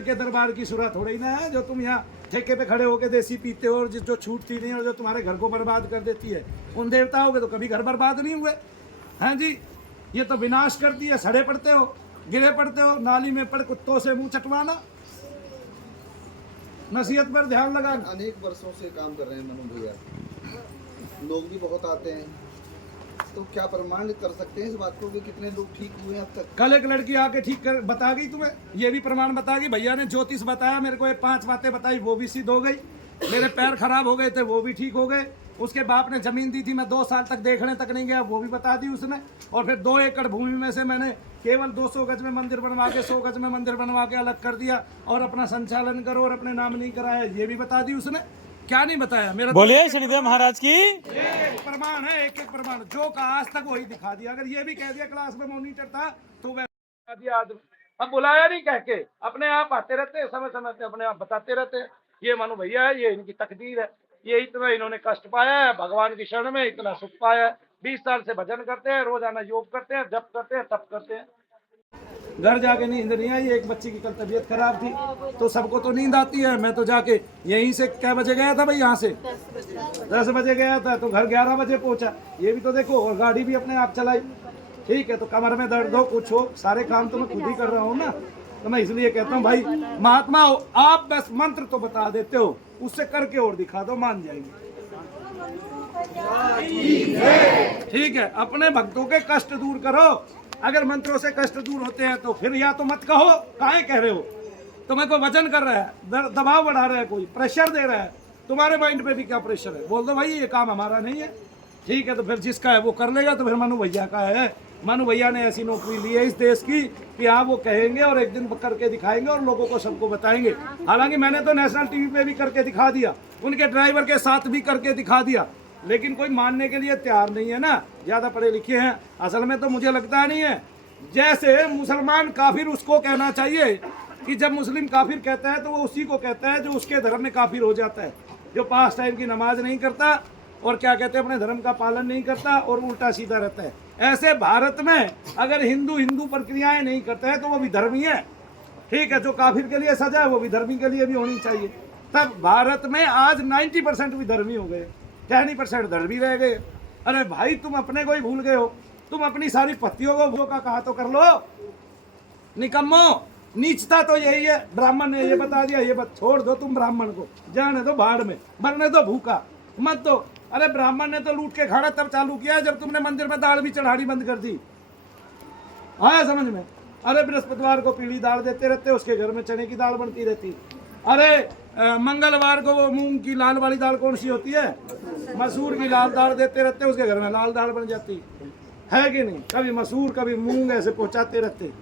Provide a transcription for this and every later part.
Collector के दरबार की सूरत हो रही ना है, जो तुम यहाँ ठेके पे खड़े होके देसी पीते हो और जो छूटती नहीं और जो तुम्हारे घर को बर्बाद कर देती है। उन देवताओं के तो कभी घर बर्बाद नहीं हुए हैं जी। ये तो विनाश करती है, सड़े पड़ते हो, गिरे पड़ते हो, नाली में पड़ कुत्तों से मुंह चटवाना। नसीहत पर ध्यान लगाना। अनेक वर्षों से काम कर रहे हैं मनु भैया, लोग भी बहुत आते हैं, तो क्या प्रमाण कर सकते हैं इस बात को कि कितने लोग ठीक हुए हैं अब तक? कल एक लड़की आके ठीक कर बता गई तुम्हें, ये भी प्रमाण बता गई। भैया ने ज्योतिष बताया मेरे को, ये 5 बातें बताई, वो भी सिद्ध हो गई। मेरे पैर खराब हो गए थे, वो भी ठीक हो गए। उसके बाप ने जमीन दी थी, मैं 2 साल तक देखने तक नहीं गया, वो भी बता दी उसने। और फिर 2 एकड़ भूमि में से मैंने केवल 200 गज में मंदिर बनवा के 100 गज में मंदिर बनवा के अलग कर दिया और अपना संचालन करो और अपने नाम नहीं कराया, ये भी बता दी उसने। क्या नहीं बताया मेरा? बोलिए शनिदेव महाराज की। एक प्रमाण है, एक एक प्रमाण जो का आज तक वही दिखा दिया। अगर ये भी कह दिया क्लास में मॉनिटर था तो वह दिया आदमी। अब बुलाया नहीं कह के, अपने आप आते रहते, समय समय पे अपने आप बताते रहते। ये मनु भैया है, ये इनकी तकदीर है, ये इतना इन्होंने कष्ट पाया है, भगवान की शरण में इतना सुख पाया है। 20 साल से भजन करते हैं, रोजाना योग करते हैं, जप करते हैं, तप करते हैं। घर जाके नींद नहीं आई। एक बच्ची की कल तबीयत खराब थी, तो सबको तो नींद आती है। मैं तो जाके यहीं से क्या बजे गया था भाई, यहाँ से 10 बजे गया था, तो घर 11 बजे पहुंचा। ये भी तो देखो, और गाड़ी भी अपने आप चलाई। ठीक है, तो कमर में दर्द हो, कुछ हो, सारे काम तो मैं खुद ही कर रहा हूँ ना। तो मैं इसलिए कहता हूँ भाई महात्मा हो आप, बस मंत्र तो बता देते हो, उससे करके और दिखा दो, मान जाएंगे। ठीक है, अपने भक्तों के कष्ट दूर करो। अगर मंत्रों से कष्ट दूर होते हैं तो फिर या तो मत कहो, काहे कह रहे हो? तुम्हें कोई वजन कर रहा है, दबाव बढ़ा रहा है, कोई प्रेशर दे रहा है, तुम्हारे माइंड पे भी क्या प्रेशर है? बोल दो भाई ये काम हमारा नहीं है। ठीक है, तो फिर जिसका है वो कर लेगा। तो फिर मनु भैया का है। मनु भैया ने ऐसी नौकरी ली है इस देश की कि हाँ वो कहेंगे और एक दिन करके दिखाएंगे और लोगों को सबको बताएंगे। हालांकि मैंने तो नेशनल टीवी पे भी करके दिखा दिया, उनके ड्राइवर के साथ भी करके दिखा दिया, लेकिन कोई मानने के लिए तैयार नहीं है ना। ज़्यादा पढ़े लिखे हैं असल में, तो मुझे लगता नहीं है। जैसे मुसलमान काफिर उसको कहना चाहिए कि जब मुस्लिम काफिर कहता है तो वो उसी को कहता है जो उसके धर्म में काफिर हो जाता है, जो 5 टाइम की नमाज नहीं करता और क्या कहते हैं अपने धर्म का पालन नहीं करता और उल्टा सीधा रहता है। ऐसे भारत में अगर हिंदू प्रक्रियाएं नहीं करता है तो वो भी धर्मी है। ठीक है, जो काफिर के लिए सजा है वो भी धर्मी के लिए भी होनी चाहिए। तब भारत में आज 90% भी धर्मी हो गए, 10% धर्मी रह गए। अरे भाई तुम अपने को ही भूल गए हो, तुम अपनी सारी पत्तियों को भूखा कहा तो कर लो। निकम्मो, नीचता तो यही है। ब्राह्मण ने ये बता दिया, ये बात छोड़ दो, तुम ब्राह्मण को जाने दो भाड़ में, मरने दो भूखा मत दो। अरे ब्राह्मण ने तो लूट के खाना तब चालू किया जब तुमने मंदिर में दाल भी चढ़ानी बंद कर दी। आया समझ में? अरे बृहस्पतिवार को पीली दाल देते रहते, उसके घर में चने की दाल बनती रहती। अरे मंगलवार को वो मूंग की लाल वाली दाल कौन सी होती है, मसूर की लाल दाल देते रहते, उसके घर में लाल दाल बन जाती है कि नहीं? कभी मसूर कभी मूंग ऐसे पहुंचाते रहते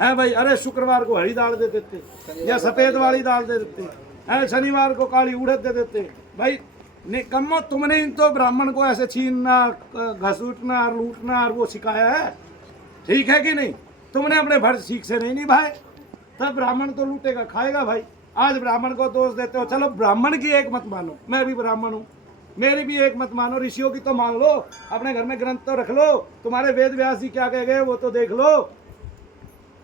हैं भाई। अरे शुक्रवार को हरी दाल दे देते या सफेद वाली दाल दे देते हैं, शनिवार को काली उड़द दे देते भाई। निकम्मो, तुमने तो ब्राह्मण को ऐसे छीनना, घसूटना, लूटना और वो सिखाया है, ठीक है कि नहीं? तुमने अपने भर सीख से नहीं निभाए, तब ब्राह्मण तो लूटेगा खाएगा भाई। आज ब्राह्मण को दोष देते हो। चलो ब्राह्मण की एक मत मानो, मैं भी ब्राह्मण हूँ, मेरी भी एक मत मानो, ऋषियों की तो मान लो, अपने घर में ग्रंथ तो रख लो। तुम्हारे वेद व्यास जी क्या कह गए वो तो देख लो।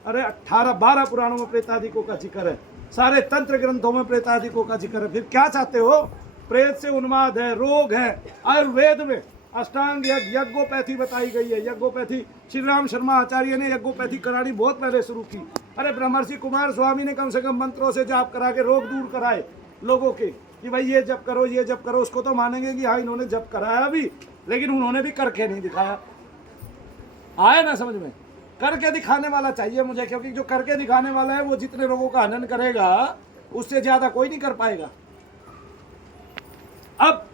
अरे 18-12 पुराणों में प्रेतादिकों का जिक्र है, सारे तंत्र ग्रंथों में प्रेतादिकों का जिक्र है। फिर क्या चाहते हो? प्रेत से उन्माद है, रोग है। आयुर्वेद में अष्टांग यज्ञोपैथी बताई गई है। यज्ञोपैथी श्री राम शर्मा आचार्य ने यज्ञोपैथी करानी बहुत पहले शुरू की। अरे ब्रह्मर्षि कुमार स्वामी ने कम से कम मंत्रों से जाप करा के रोग दूर कराए लोगों के, कि भाई ये जप करो, ये जप करो। उसको तो मानेंगे कि हाँ इन्होंने जप कराया भी, लेकिन उन्होंने भी करके नहीं दिखाया। आया ना समझ में? करके दिखाने वाला चाहिए मुझे, क्योंकि जो करके दिखाने वाला है वो जितने लोगों का हनन करेगा उससे ज्यादा कोई नहीं कर पाएगा।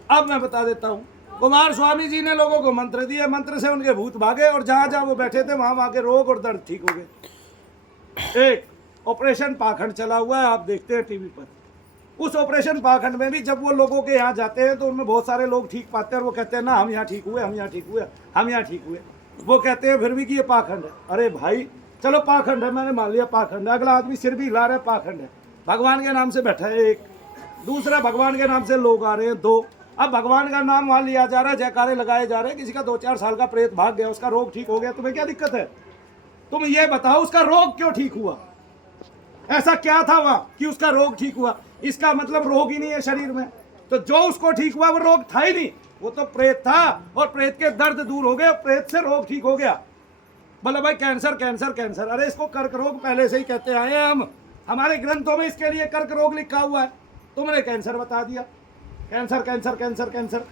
अब मैं बता देता हूँ, कुमार स्वामी जी ने लोगों को मंत्र दिए, मंत्र से उनके भूत भागे और जहां जहां वो बैठे थे वहां वहां के रोग और दर्द ठीक हो गए। एक ऑपरेशन पाखंड चला हुआ है, आप देखते हैं टीवी पर। उस ऑपरेशन पाखंड में भी जब वो लोगों के यहाँ जाते हैं तो उनमें बहुत सारे लोग ठीक पाते हैं और वो कहते हैं ना हम यहाँ ठीक हुए, हम यहाँ ठीक हुए, हम यहाँ ठीक हुए। वो कहते हैं फिर भी कि ये पाखंड है। अरे भाई चलो पाखंड है, मैंने मान लिया पाखंड है। अगला आदमी सिर भी हिला रहा है, पाखंड है। भगवान के नाम से बैठा है एक, दूसरा भगवान के नाम से लोग आ रहे हैं 2। अब भगवान का नाम वहां लिया जा रहा है, जयकारे लगाए जा रहे हैं। किसी का 2-4 साल का प्रेत भाग गया, उसका रोग ठीक हो गया, तुम्हें क्या दिक्कत है? तुम ये बताओ उसका रोग क्यों ठीक हुआ? ऐसा क्या था वहां कि उसका रोग ठीक हुआ? इसका मतलब रोग ही नहीं है शरीर में। तो जो उसको ठीक हुआ वो रोग था ही नहीं, वो तो प्रेत था, और प्रेत के दर्द दूर हो गए, प्रेत से रोग ठीक हो गया। बोला भाई कैंसर कैंसर कैंसर, अरे इसको कर्क रोग पहले से ही कहते आए हैं हम, हमारे ग्रंथों में इसके लिए कर्क रोग लिखा हुआ है, तुमने कैंसर बता दिया। कैंसर कैंसर कैंसर कैंसर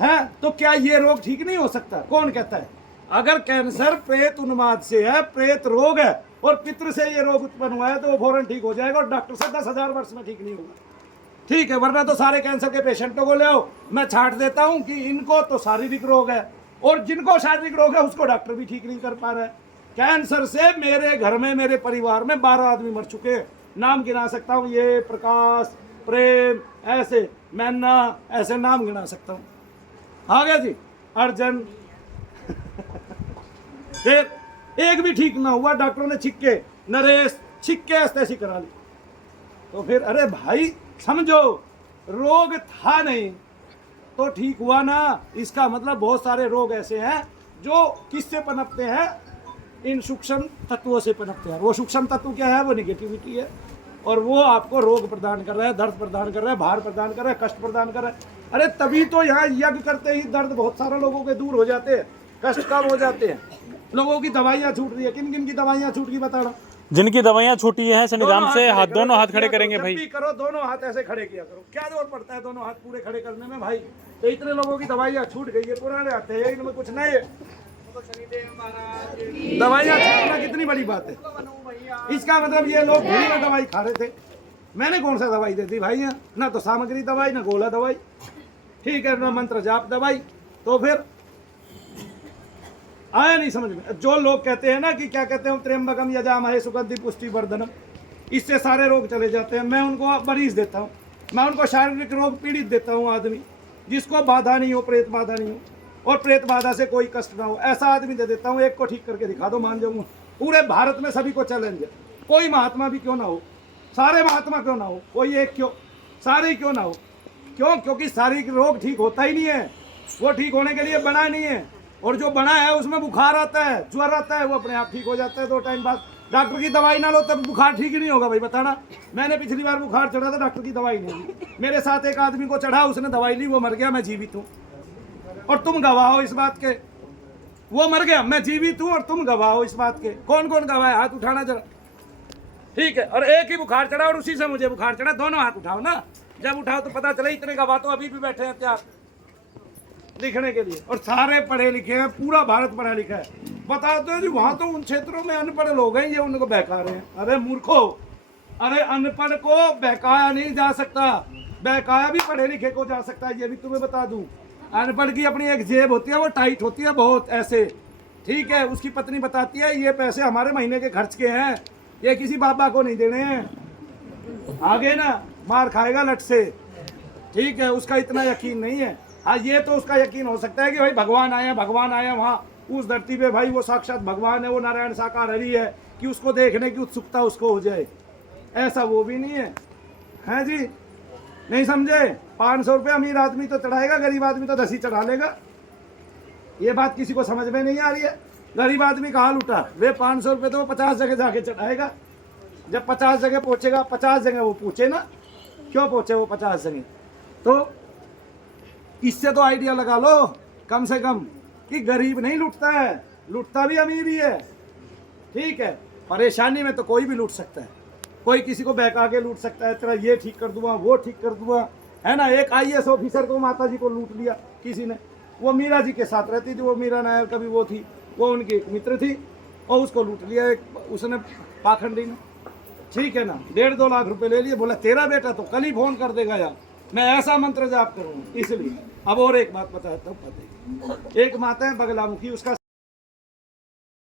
है, तो क्या ये रोग ठीक नहीं हो सकता? कौन कहता है? अगर कैंसर प्रेत उन्माद से है, प्रेत रोग है, और पितृ से ये रोग उत्पन्न हुआ है, तो वो फौरन ठीक हो जाएगा, और डॉक्टर से 10,000 वर्ष में ठीक नहीं होगा। ठीक है, वरना तो सारे कैंसर के पेशेंटों को ले आओ, मैं छांट देता हूं कि इनको तो शारीरिक रोग है, और जिनको शारीरिक रोग है उसको डॉक्टर भी ठीक नहीं कर पा रहा है। कैंसर से मेरे घर में, मेरे परिवार में 12 आदमी मर चुके हैं, नाम गिना सकता हूँ, ये प्रकाश, प्रेम, ऐसे मैना, ऐसे नाम गिना सकता हूँ। आ गया जी, अर्जन। फिर एक भी ठीक ना हुआ, डॉक्टरों ने छिक्के, नरेश छिक्के ऐसी करा ली। तो फिर अरे भाई समझो, रोग था नहीं तो ठीक हुआ ना, इसका मतलब बहुत सारे रोग ऐसे हैं जो किससे पनपते हैं? इन सूक्ष्म तत्वों से पनपते हैं। वो सूक्ष्म तत्व क्या है? वो निगेटिविटी है, और वो आपको रोग प्रदान कर रहा है, दर्द प्रदान कर रहा है, भार प्रदान कर रहा है, कष्ट प्रदान कर रहा है। अरे तभी तो यहाँ यज्ञ करते ही दर्द बहुत सारे लोगों के दूर हो जाते हैं, कष्ट कम हो जाते हैं, लोगों की दवाइयाँ छूट रही है। किन किन की दवाइयाँ छूट गई बता रहा? जिनकी दवाइयाँ छूटी है निजाम से हाथ, दोनों हाथ खड़े करेंगे भाई। करो, दोनों हाथ ऐसे खड़े किया करो, क्या जोर पड़ता है दोनों हाथ पूरे खड़े करने में भाई? तो इतने लोगों की दवाइयाँ छूट गई है, पुराने आते हैं, इनमें कुछ नए। दवाइयाँ छूटना कितनी बड़ी बात है? इसका मतलब ये लोग भूल में दवाई खा रहे थे। मैंने कौन सा दवाई दे दी भाई? ना तो सामग्री दवाई, ना गोला दवाई, ठीक है, ना मंत्र जाप दवाई। तो फिर आया नहीं समझ में? जो लोग कहते हैं ना कि क्या कहते हैं, त्र्यंबकम यजामहे सुगंधि पुष्टि वर्धनम, इससे सारे रोग चले जाते हैं, मैं उनको मरीज देता हूँ, मैं उनको शारीरिक रोग पीड़ित देता हूँ, आदमी जिसको बाधा नहीं हो, प्रेत बाधा नहीं हो, और प्रेत बाधा से कोई कष्ट ना हो, ऐसा आदमी दे देता हूँ। एक को ठीक करके दिखा दो, मान जाऊंगा। पूरे भारत में सभी को चैलेंज है, कोई महात्मा भी क्यों ना हो, सारे महात्मा क्यों ना हो, कोई एक क्यों, सारे क्यों ना हो। क्यों? क्योंकि शारीरिक रोग ठीक होता ही नहीं है, वो ठीक होने के लिए बना नहीं है, और जो बना है उसमें बुखार आता है, ज्वर आता है, वो अपने आप ठीक हो जाता है 2 टाइम बाद। डॉक्टर की दवाई ना लो तब बुखार ठीक ही नहीं होगा भाई, बताना। मैंने पिछली बार बुखार चढ़ा था, डॉक्टर की दवाई नहीं ली, मेरे साथ एक आदमी को चढ़ा, उसने दवाई ली, वो मर गया, मैं जीवित हूँ, और तुम गवाह हो इस बात के। वो मर गया, मैं जीवित हूँ, और तुम गवाह हो इस बात के। कौन कौन गवाह है? हाथ उठाना जरा। ठीक है, और एक ही बुखार चढ़ा और उसी से मुझे बुखार चढ़ा, दोनों हाथ उठाओ ना। जब उठाओ तो पता चला इतने गवाह तो अभी भी बैठे हैं तैयार लिखने के लिए, और सारे पढ़े लिखे हैं, पूरा भारत पढ़ा लिखा है। बताओ तो जी, वहां तो उन क्षेत्रों में अनपढ़ लोग हैं, ये उनको बहका रहे हैं। अरे मूर्खो, अरे अनपढ़ को बहकाया नहीं जा सकता, बहकाया भी पढ़े लिखे को जा सकता है, ये भी तुम्हें बता दूं। अनपढ़ की अपनी एक जेब होती है, वो टाइट होती है बहुत ऐसे, ठीक है। उसकी पत्नी बताती है ये पैसे हमारे महीने के खर्च के हैं, ये किसी बाबा को नहीं देने हैं, आगे ना मार खाएगा लट से, ठीक है। उसका इतना यकीन नहीं है। हाँ, ये तो उसका यकीन हो सकता है कि भाई भगवान आया, भगवान आया वहाँ उस धरती पे, भाई वो साक्षात भगवान है, वो नारायण साकार हरि है, कि उसको देखने की उत्सुकता उसको हो जाए। ऐसा वो भी नहीं है जी, नहीं समझे? 500 रुपये अमीर आदमी तो चढ़ाएगा, गरीब आदमी तो 10 ही चढ़ा लेगा। ये बात किसी को समझ में नहीं आ रही है। गरीब आदमी का हाल उठा, वे 500 रुपये तो वो 50 जगह जाके चढ़ाएगा। जब 50 जगह पहुँचेगा, 50 जगह वो पूछे ना, क्यों पहुँचे वो 50 जगह? तो इससे तो आइडिया लगा लो कम से कम कि गरीब नहीं लूटता है, लूटता भी अमीर ही है, ठीक है। परेशानी में तो कोई भी लूट सकता है, कोई किसी को बहका के लूट सकता है, तेरा ये ठीक कर दूंगा, वो ठीक कर दूंगा, है ना। एक IAS ऑफिसर को माता जी को लूट लिया किसी ने, वो मीरा जी के साथ रहती थी, वो मीरा नायर कभी वो थी, वो उनकी एक मित्र थी, और उसको लूट लिया एक उसने पाखंडी ने, ठीक है ना। 1.5-2 लाख रुपए ले लिए, बोला तेरा बेटा तो कल ही फोन कर देगा यार, मैं ऐसा मंत्र जाप करूँगा। इसलिए अब और एक बात बताता हूँ, एक माता है बगलामुखी, उसका